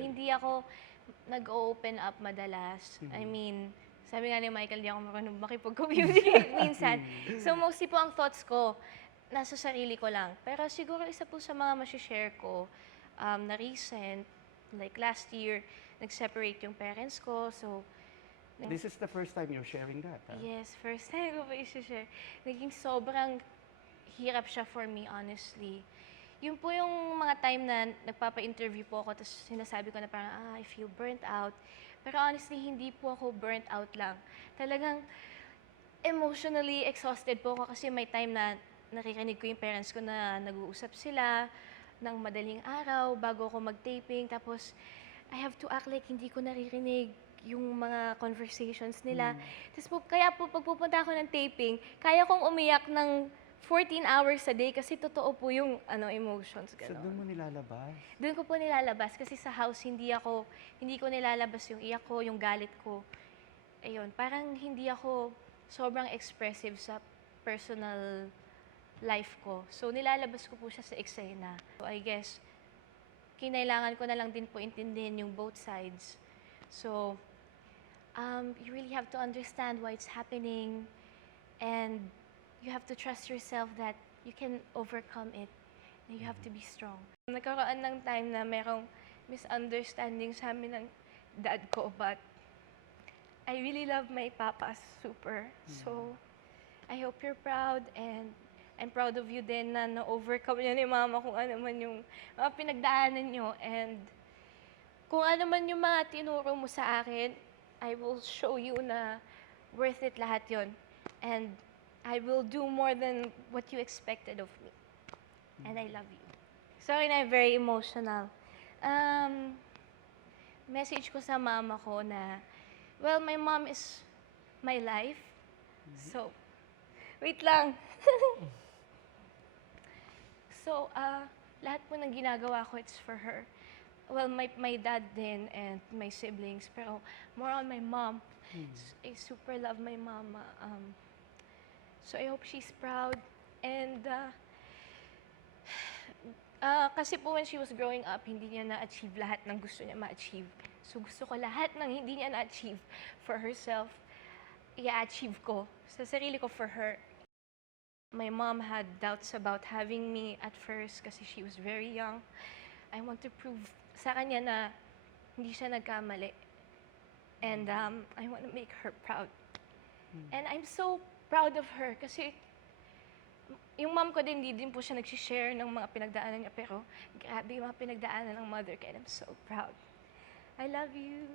hindi ako nag-open up madalas. I mean, sabi nga ni Michael, di ako marunong makipag-communicate minsan. So, mostly po ang thoughts ko, nasa sarili ko lang. Pero siguro isa po sa mga masishare ko na recent, like last year, nag-separate yung parents ko. So, This is the first time you're sharing that, huh? yes, first time ko pa i-share. Naging sobrang hirap siya for me, honestly. Yun po yung mga time na nagpapa-interview po ako, tapos sinasabi ko na parang, I feel burnt out. Pero honestly, hindi po ako burnt out lang. Talagang emotionally exhausted po ako kasi may time na naririnig ko yung parents ko na nag-uusap sila ng madaling araw bago ako mag-taping. Tapos, I have to act like hindi ko naririnig yung mga conversations nila. Tapos po, kaya po pag pupunta ako ng taping, kaya kong umiyak ng 14 hours a day kasi totoo po yung emotions. So, Ganon. doon mo nilalabas? Doon ko po nilalabas kasi sa house hindi ko nilalabas yung iyak ko, yung galit ko. Ayun, parang hindi ako sobrang expressive sa personal life ko. So, nilalabas ko po siya sa eksena. So, I guess, kinailangan ko na lang din po intindihin yung both sides. So, you really have to understand why it's happening and you have to trust yourself that you can overcome it and you have to be strong. Nagkaroon ng time na merong misunderstanding sa amin ng dad ko, but I really love my papa super. So, I hope you're proud and I'm proud of you din na na-overcome niyo ni mama kung ano man yung mga pinagdaanan niyo and kung ano man yung mga tinuro mo sa akin, I will show you na worth it lahat yon. And I will do more than what you expected of me. And I love you. Sorry na, very emotional. Message ko sa mama ko na, well, my mom is my life. So, wait lang. So, lahat po ng ginagawa ko, it's for her. Well, my dad din and my siblings, pero more on my mom. I super love my mama. So I hope she's proud. And kasi po when she was growing up, hindi niya na-achieve lahat ng gusto niya ma-achieve. So gusto ko lahat ng hindi niya na-achieve for herself, i-achieve ko sa sarili ko for her. My mom had doubts about having me at first kasi she was very young. I want to prove sa kanya na hindi siya nagkamali. And I want to make her proud. And I'm so proud of her kasi yung mom ko din, hindi din po siya nag-share ng mga pinagdaanan niya. Pero grabe yung mga pinagdaanan ng mother ko and I'm so proud. I love you.